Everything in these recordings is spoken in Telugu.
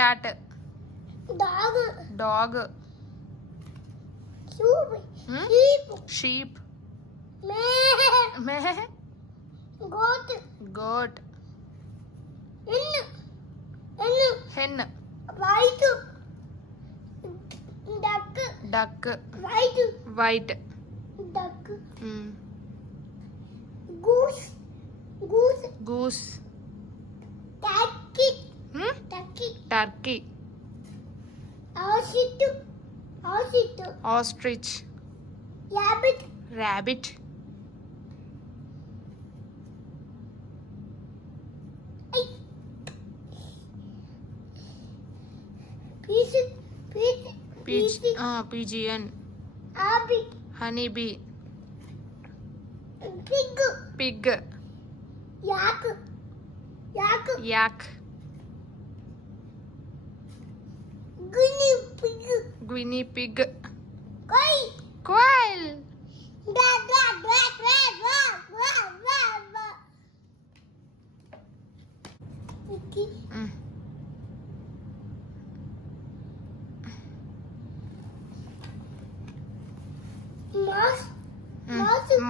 cat. Dog. Sheep. Meh. Goat. Hen. Duck. White. Goose. Turkey. Ostrich. Rabbit. Pigeon. Honeybee. Pig. Yak. Guinea pig. Quail.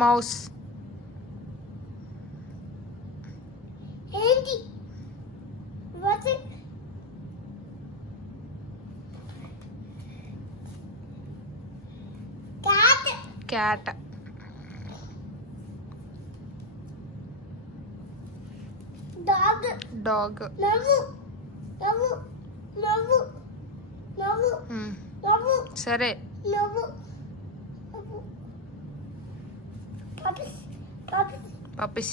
Mouse. Cat. Dog. సరే. Puppies.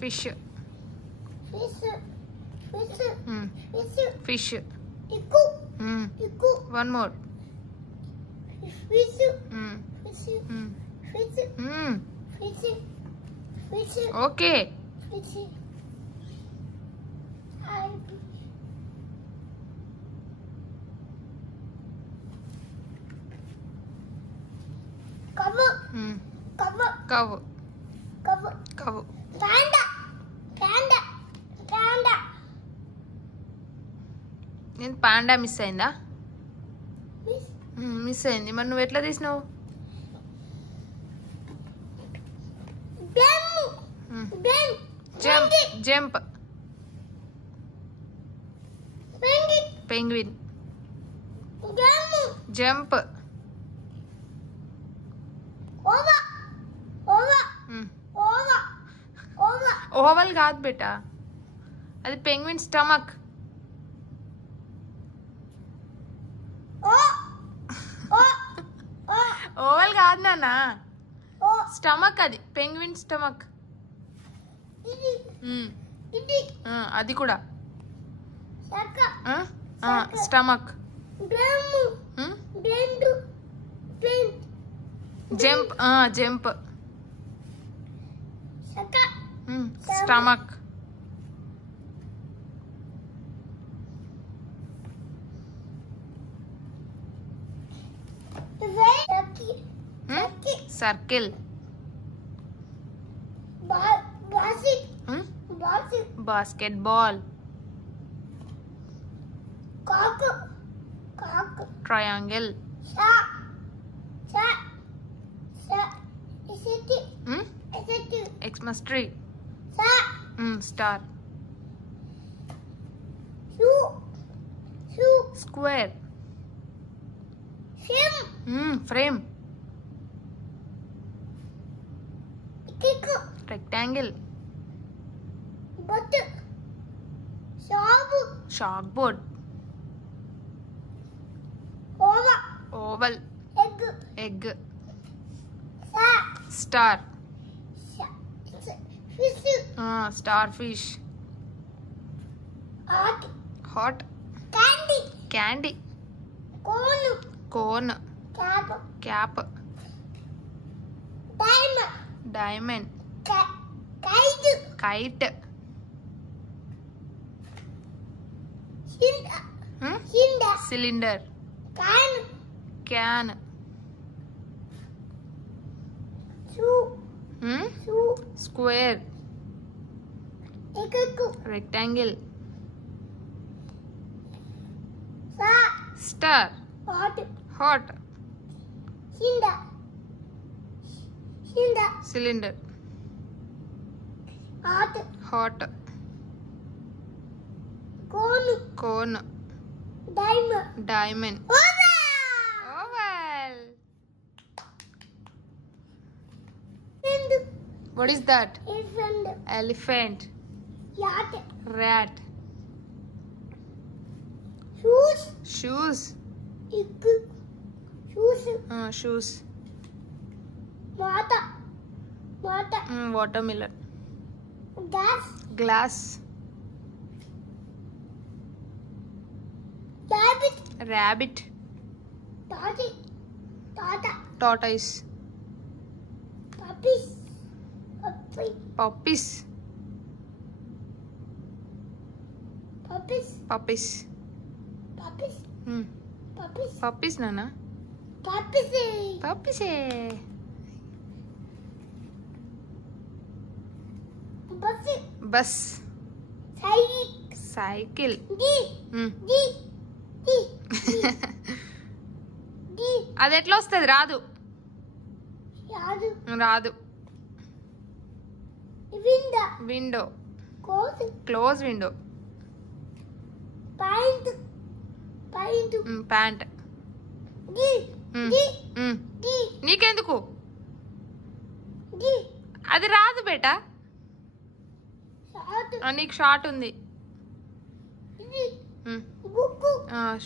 Fish. Fish. One more. Okay. Cow. నేను పాండా మిస్ అయిందా? మిస్ అయింది. మరి నువ్వు ఎట్లా తీసినావు? జంప్. పెంగ్విన్. జంప్. ఓవల్ కాదు బేటా, అది పెంగ్విన్ స్టమక్. ఓవల్ కాదు నాన్న, స్టమక్. అది పెంగ్విన్ స్టమక్. అది కూడా stomach. Jump. Jump. Stomach. Circle. Basketball. Triangle. Xmas tree. Star. Square. Frame. Rectangle. Chalkboard. Oval. Egg. Star. Starfish. Hot. Candy. Cone. Cap. Diamond. Kite. Cylinder. Can. Square. Rectangle. Star. Hot. Cylinder. Hot. Cone. Diamond. Oval. What is that? Elephant. Rat. Shoes. Shoes. Watermelon. Glass. Rabbit. Tortoise. Puppies. Puppies, Nana. Puppies. Bus. Cycle. అది ఎట్లా వస్తుంది? రాదు. విండో. Close window. ప్యాంట్. నీకెందుకు? అది రాదు బేటా. నీకు షార్ట్ ఉంది.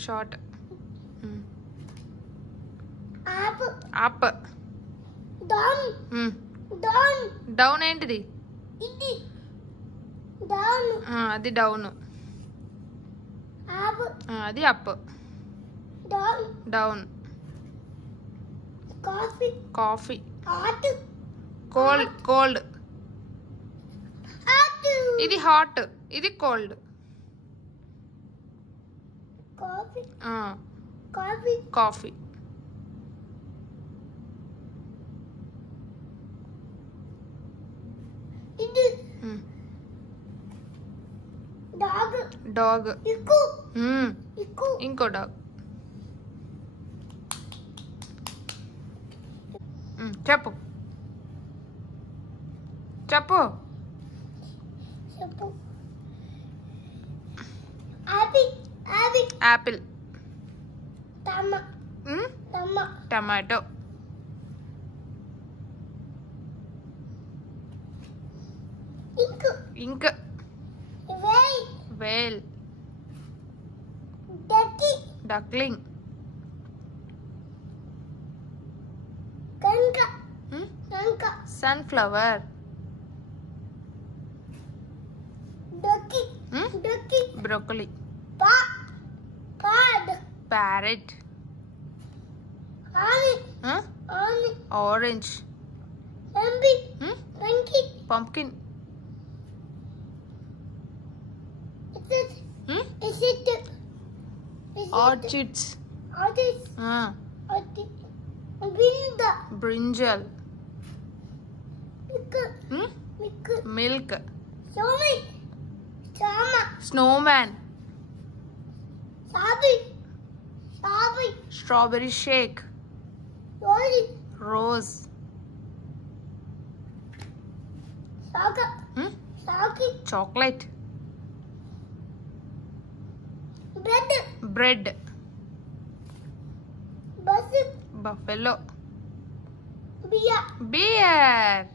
షార్ట్. అప్. డౌన్ ఏంటిది? అది డౌన్. అది అప్. డౌన్. కాఫీ. కోల్డ్. ఇది హాట్, ఇది కోల్డ్. కాఫీ. డాగ్. ఇంకో డాగ్. చెప్పు. Apple. Tomato. Ink. Whale. Duckling. Sunflower. Broccoli. Parrot. Orange. Pumpkin. Orchids. Brinjal. Milk. Snowman. Strawberry shake. Rose. Chocolate. Bread. Buffalo. Beer.